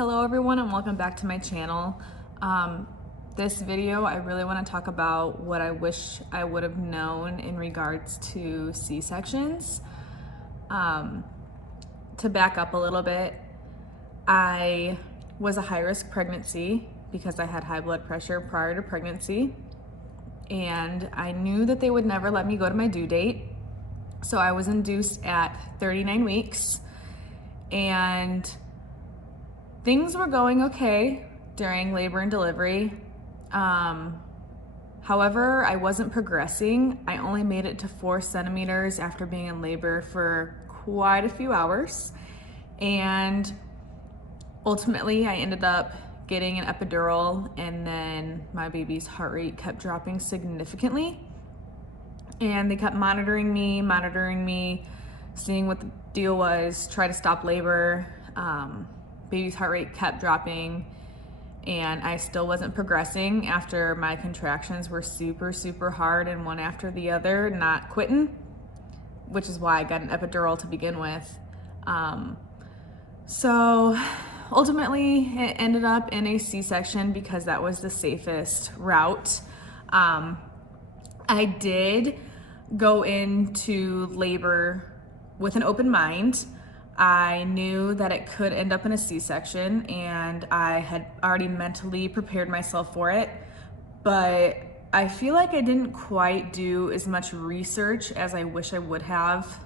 Hello everyone and welcome back to my channel. This video I really want to talk about what I wish I would have known in regards to C-sections. To back up a little bit, I was a high-risk pregnancy because I had high blood pressure prior to pregnancy, and I knew that they would never let me go to my due date. So I was induced at 39 weeks, and things were going okay during labor and delivery. However, I wasn't progressing. I only made it to 4 centimeters after being in labor for quite a few hours. And ultimately, I ended up getting an epidural, and then my baby's heart rate kept dropping significantly. And they kept monitoring me, seeing what the deal was, try to stop labor. Baby's heart rate kept dropping, and I still wasn't progressing after my contractions were super hard and one after the other, not quitting, which is why I got an epidural to begin with. So ultimately it ended up in a C-section because that was the safest route. I did go into labor with an open mind. I knew that it could end up in a C-section, and I had already mentally prepared myself for it, but I feel like I didn't quite do as much research as I wish I would have.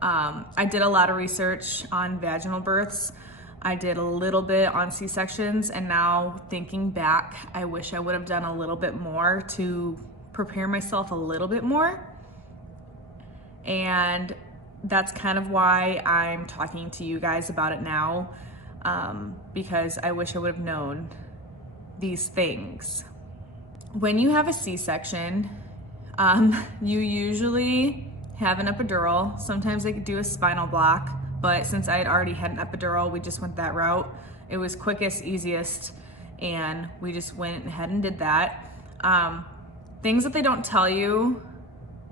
I did a lot of research on vaginal births. I did a little bit on C-sections, and now thinking back, I wish I would have done a little bit more to prepare myself a little bit more. And that's kind of why I'm talking to you guys about it now, because I wish I would have known these things. When you have a C-section, you usually have an epidural. Sometimes they could do a spinal block, but since I had already had an epidural, we just went that route. It was quickest, easiest, and we just went ahead and did that. Things that they don't tell you,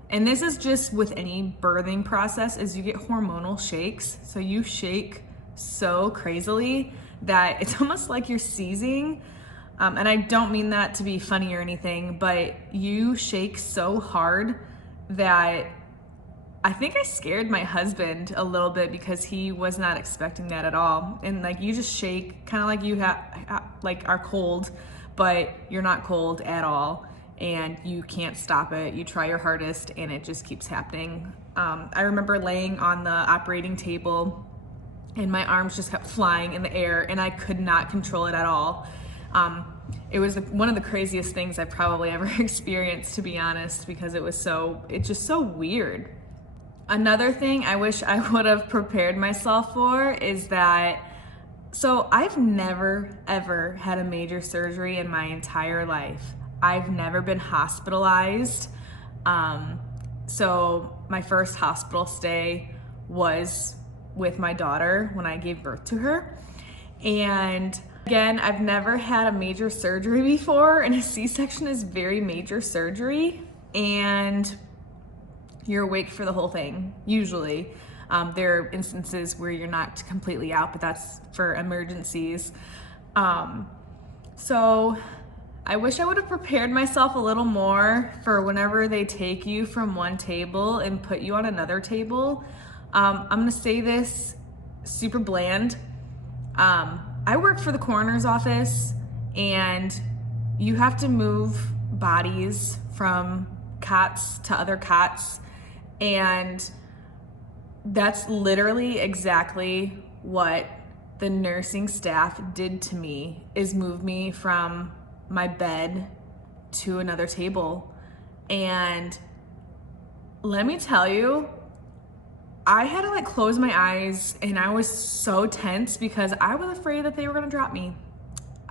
and this is just with any birthing process, is you get hormonal shakes. So you shake so crazily that it's almost like you're seizing. And I don't mean that to be funny or anything, but you shake so hard that I think I scared my husband a little bit because he was not expecting that at all. And like you just shake kind of like you are cold, but you're not cold at all. And you can't stop it. You try your hardest and it just keeps happening. I remember laying on the operating table and my arms just kept flying in the air and I could not control it at all. It was one of the craziest things I've probably ever experienced, to be honest, because it's just so weird. Another thing I wish I would have prepared myself for is that, so I've never ever had a major surgery in my entire life. I've never been hospitalized. So my first hospital stay was with my daughter when I gave birth to her. And again, I've never had a major surgery before, and a C-section is very major surgery, and you're awake for the whole thing, usually. There are instances where you're knocked completely out, but that's for emergencies. So I wish I would have prepared myself a little more for whenever they take you from one table and put you on another table. I'm gonna say this super bland. I work for the coroner's office, and you have to move bodies from cots to other cots, and that's literally exactly what the nursing staff did to me, is move me from my bed to another table. And let me tell you, I had to like close my eyes, and I was so tense because I was afraid that they were gonna drop me.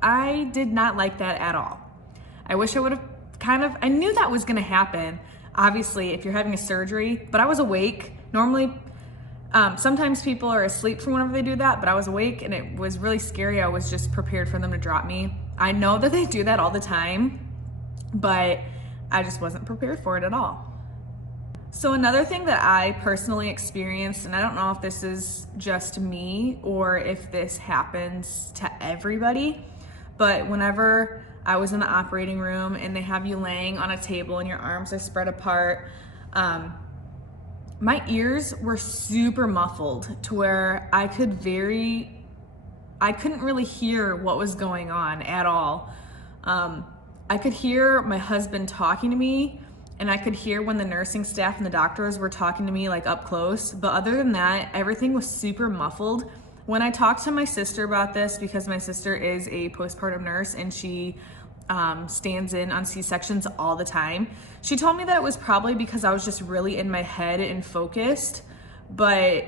I did not like that at all. I wish I would have I knew that was gonna happen, obviously, if you're having a surgery, but I was awake. Normally, sometimes people are asleep from whenever they do that, but I was awake and it was really scary. I was just prepared for them to drop me. I know that they do that all the time, but I just wasn't prepared for it at all. So another thing that I personally experienced, and I don't know if this is just me or if this happens to everybody, but whenever I was in the operating room and they have you laying on a table and your arms are spread apart, my ears were super muffled to where I couldn't really hear what was going on at all. I could hear my husband talking to me, and I could hear when the nursing staff and the doctors were talking to me like up close. But other than that, everything was super muffled. When I talked to my sister about this, because my sister is a postpartum nurse and she stands in on C-sections all the time, she told me that it was probably because I was just really in my head and focused. But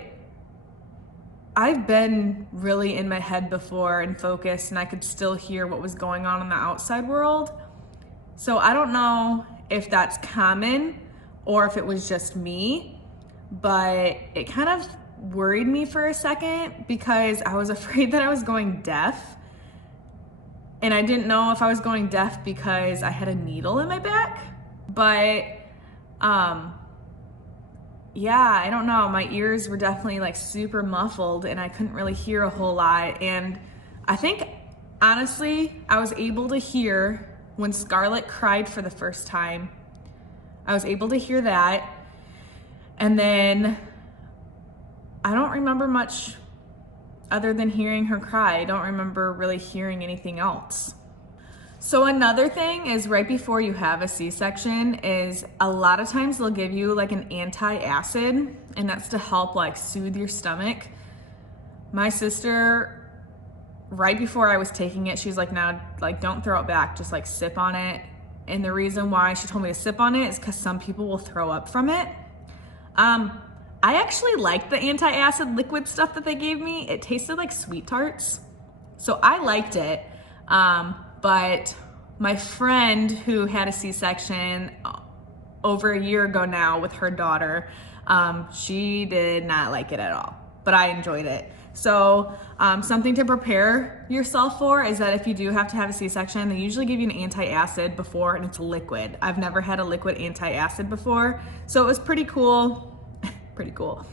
I've been really in my head before and focused, and I could still hear what was going on in the outside world. So I don't know if that's common or if it was just me, but it kind of worried me for a second because I was afraid that I was going deaf. And I didn't know if I was going deaf because I had a needle in my back. But yeah, I don't know. My ears were definitely like super muffled and I couldn't really hear a whole lot. And I think, honestly, I was able to hear when Scarlett cried for the first time. I was able to hear that. And then I don't remember much other than hearing her cry. I don't remember really hearing anything else. So another thing is right before you have a C-section is a lot of times they'll give you like an antiacid, and that's to help like soothe your stomach. My sister, right before I was taking it, she was like, now, like, don't throw it back, just like sip on it. And the reason why she told me to sip on it is because some people will throw up from it. I actually liked the antacid liquid stuff that they gave me. It tasted like sweet tarts, so I liked it. But my friend who had a C-section over a year ago now with her daughter, she did not like it at all, but I enjoyed it. So something to prepare yourself for is that if you do have to have a C-section, they usually give you an antacid before, and it's liquid. I've never had a liquid antacid before, so it was pretty cool. Pretty cool.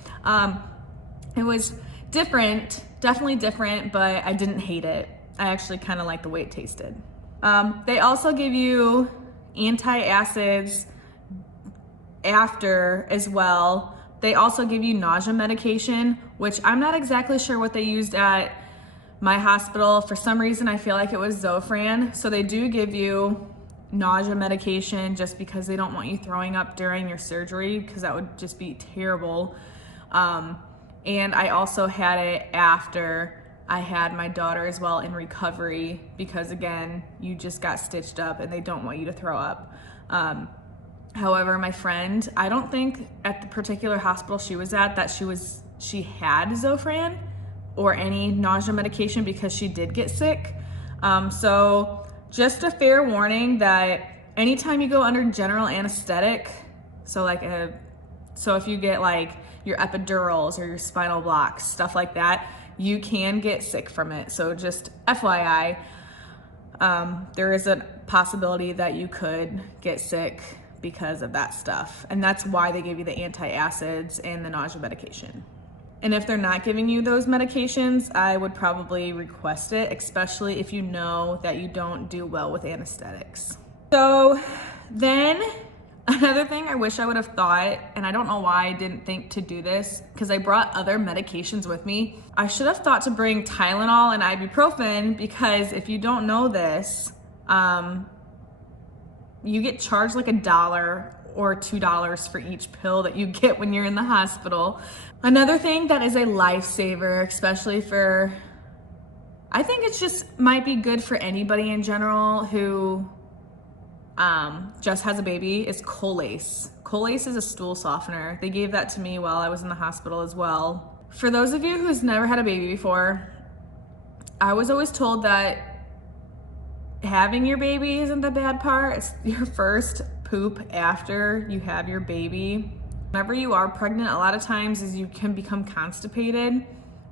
It was different, definitely different, but I didn't hate it. I actually kind of liked the way it tasted. They also give you antacids after as well. They also give you nausea medication, which I'm not exactly sure what they used at my hospital. For some reason, I feel like it was Zofran. So they do give you nausea medication just because they don't want you throwing up during your surgery, because that would just be terrible. And I also had it after I had my daughter as well in recovery, because again, you just got stitched up and they don't want you to throw up. However, my friend, I don't think at the particular hospital she was at that she had Zofran or any nausea medication, because she did get sick. So just a fair warning that anytime you go under general anesthetic, so if you get like your epidurals or your spinal blocks, stuff like that, you can get sick from it. So just FYI, there is a possibility that you could get sick because of that stuff. And that's why they give you the antacids and the nausea medication. And if they're not giving you those medications, I would probably request it, especially if you know that you don't do well with anesthetics. So then another thing I wish I would have thought, and I don't know why I didn't think to do this, because I brought other medications with me. I should have thought to bring Tylenol and ibuprofen, because if you don't know this, you get charged like $1 or $2 for each pill that you get when you're in the hospital. Another thing that is a lifesaver, especially for, I think it's just might be good for anybody in general who just has a baby, is coldlace. Coldlace is a stool softener. They gave that to me while I was in the hospital as well. For those of you who's never had a baby before, I was always told that having your baby isn't the bad part. It's your first poop after you have your baby. Whenever you are pregnant, a lot of times is you can become constipated.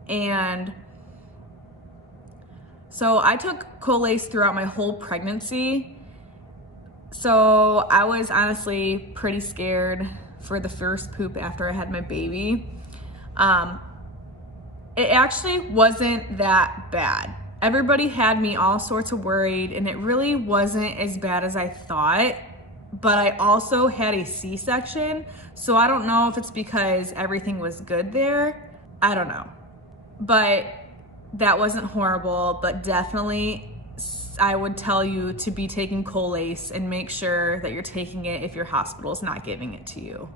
And so I took coldlace throughout my whole pregnancy. So I was honestly pretty scared for the first poop after I had my baby. It actually wasn't that bad. Everybody had me all sorts of worried, and it really wasn't as bad as I thought. But I also had a C-section, so I don't know if it's because everything was good there. I don't know. But that wasn't horrible, but definitely I would tell you to be taking coldlace and make sure that you're taking it if your hospital's not giving it to you.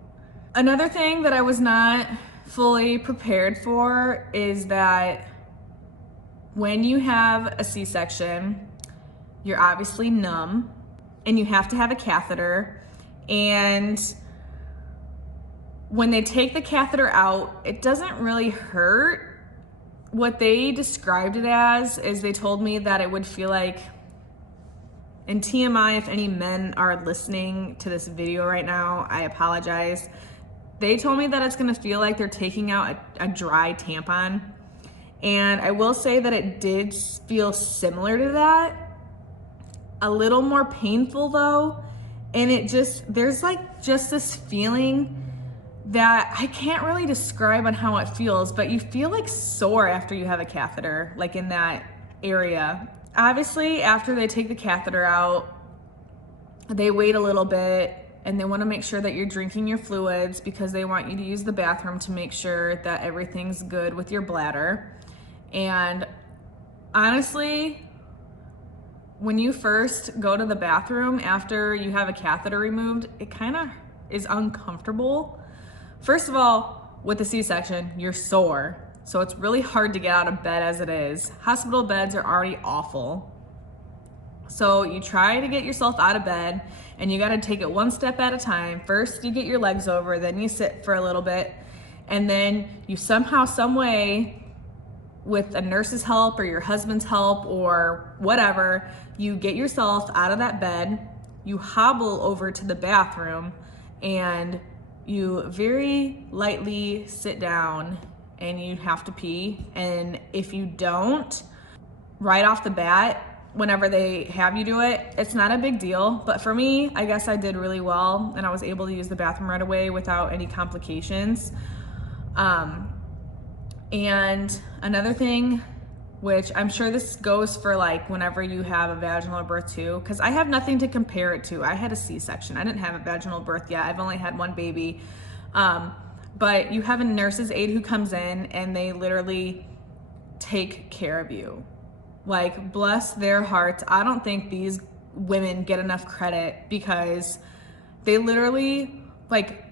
Another thing that I was not fully prepared for is that when you have a C-section, you're obviously numb and you have to have a catheter. And when they take the catheter out, it doesn't really hurt. What they described it as is they told me that it would feel like, and TMI, if any men are listening to this video right now, I apologize. They told me that it's gonna feel like they're taking out a dry tampon. And I will say that it did feel similar to that. A little more painful though. And there's like just this feeling that I can't really describe on how it feels, but you feel like sore after you have a catheter, like in that area. Obviously, after they take the catheter out, they wait a little bit and they want to make sure that you're drinking your fluids because they want you to use the bathroom to make sure that everything's good with your bladder. And honestly, when you first go to the bathroom after you have a catheter removed, it kind of is uncomfortable. First of all, with the C-section, you're sore. So it's really hard to get out of bed as it is. Hospital beds are already awful. So you try to get yourself out of bed and you gotta take it one step at a time. First, you get your legs over, then you sit for a little bit, and then you somehow, some way, with a nurse's help or your husband's help or whatever, you get yourself out of that bed, you hobble over to the bathroom, and you very lightly sit down and you have to pee. And if you don't, right off the bat, whenever they have you do it, it's not a big deal. But for me, I guess I did really well and I was able to use the bathroom right away without any complications. And another thing, which I'm sure this goes for like whenever you have a vaginal birth too, because I have nothing to compare it to. I had a C-section. I didn't have a vaginal birth yet. I've only had one baby. But you have a nurse's aide who comes in and they literally take care of you. Like, bless their hearts. I don't think these women get enough credit because they literally like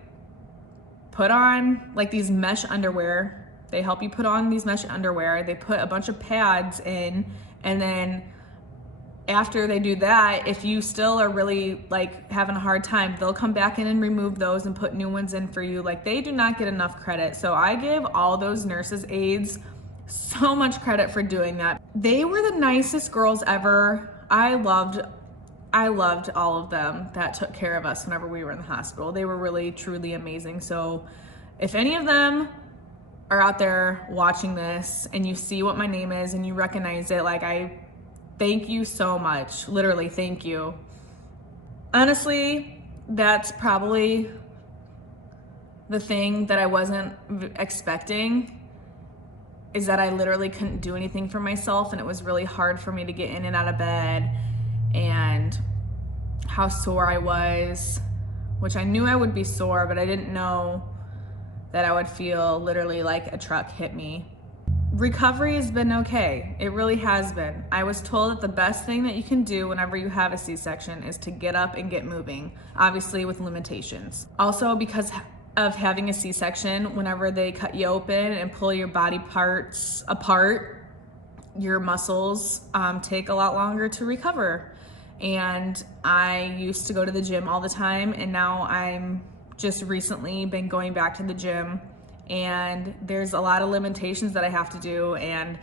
put on like these mesh underwear. They help you put on these mesh underwear. They put a bunch of pads in, and then after they do that, if you still are really like having a hard time, they'll come back in and remove those and put new ones in for you. Like, they do not get enough credit. So I give all those nurses aides so much credit for doing that. They were the nicest girls ever. I loved all of them that took care of us whenever we were in the hospital. They were really, truly amazing. So if any of them are out there watching this and you see what my name is and you recognize it, like, I thank you so much. Literally, thank you. Honestly, that's probably the thing that I wasn't expecting, is that I literally couldn't do anything for myself, and it was really hard for me to get in and out of bed, and how sore I was, which I knew I would be sore, but I didn't know that I would feel literally like a truck hit me. Recovery has been okay. It really has been. I was told that the best thing that you can do whenever you have a C-section is to get up and get moving, obviously with limitations. Also, because of having a C-section, whenever they cut you open and pull your body parts apart, your muscles take a lot longer to recover. And I used to go to the gym all the time, and now I'm just recently been going back to the gym, and there's a lot of limitations that I have to do, and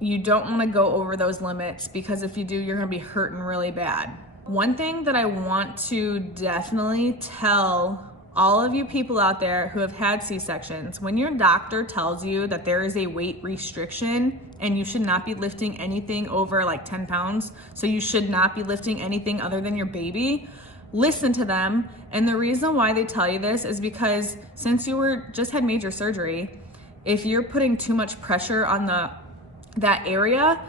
you don't want to go over those limits, because if you do, you're going to be hurting really bad. One thing that I want to definitely tell all of you people out there who have had C-sections, when your doctor tells you that there is a weight restriction and you should not be lifting anything over like 10 pounds, so you should not be lifting anything other than your baby, listen to them. And the reason why they tell you this is because since you just had major surgery, if you're putting too much pressure on that area,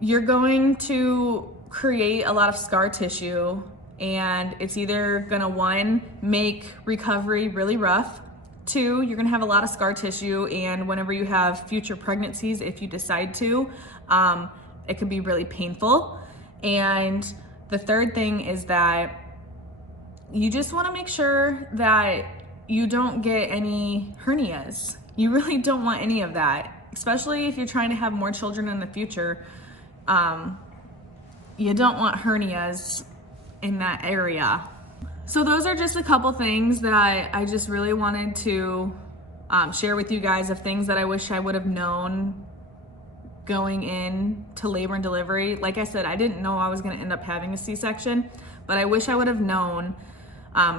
you're going to create a lot of scar tissue, and it's either gonna, one, make recovery really rough, two, you're gonna have a lot of scar tissue, and whenever you have future pregnancies, if you decide to, it can be really painful. And the third thing is that you just wanna make sure that you don't get any hernias. You really don't want any of that, especially if you're trying to have more children in the future. You don't want hernias in that area. So those are just a couple things that I just really wanted to share with you guys, of things that I wish I would have known going in to labor and delivery. Like I said, I didn't know I was gonna end up having a C-section, but I wish I would have known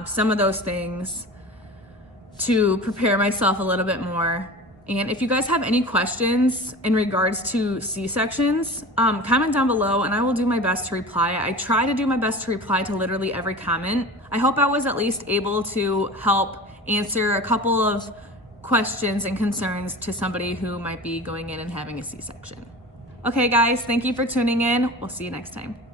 some of those things to prepare myself a little bit more. And if you guys have any questions in regards to C-sections, comment down below and I will do my best to reply. I try to do my best to reply to literally every comment. I hope I was at least able to help answer a couple of questions and concerns to somebody who might be going in and having a C-section. Okay guys, thank you for tuning in. We'll see you next time.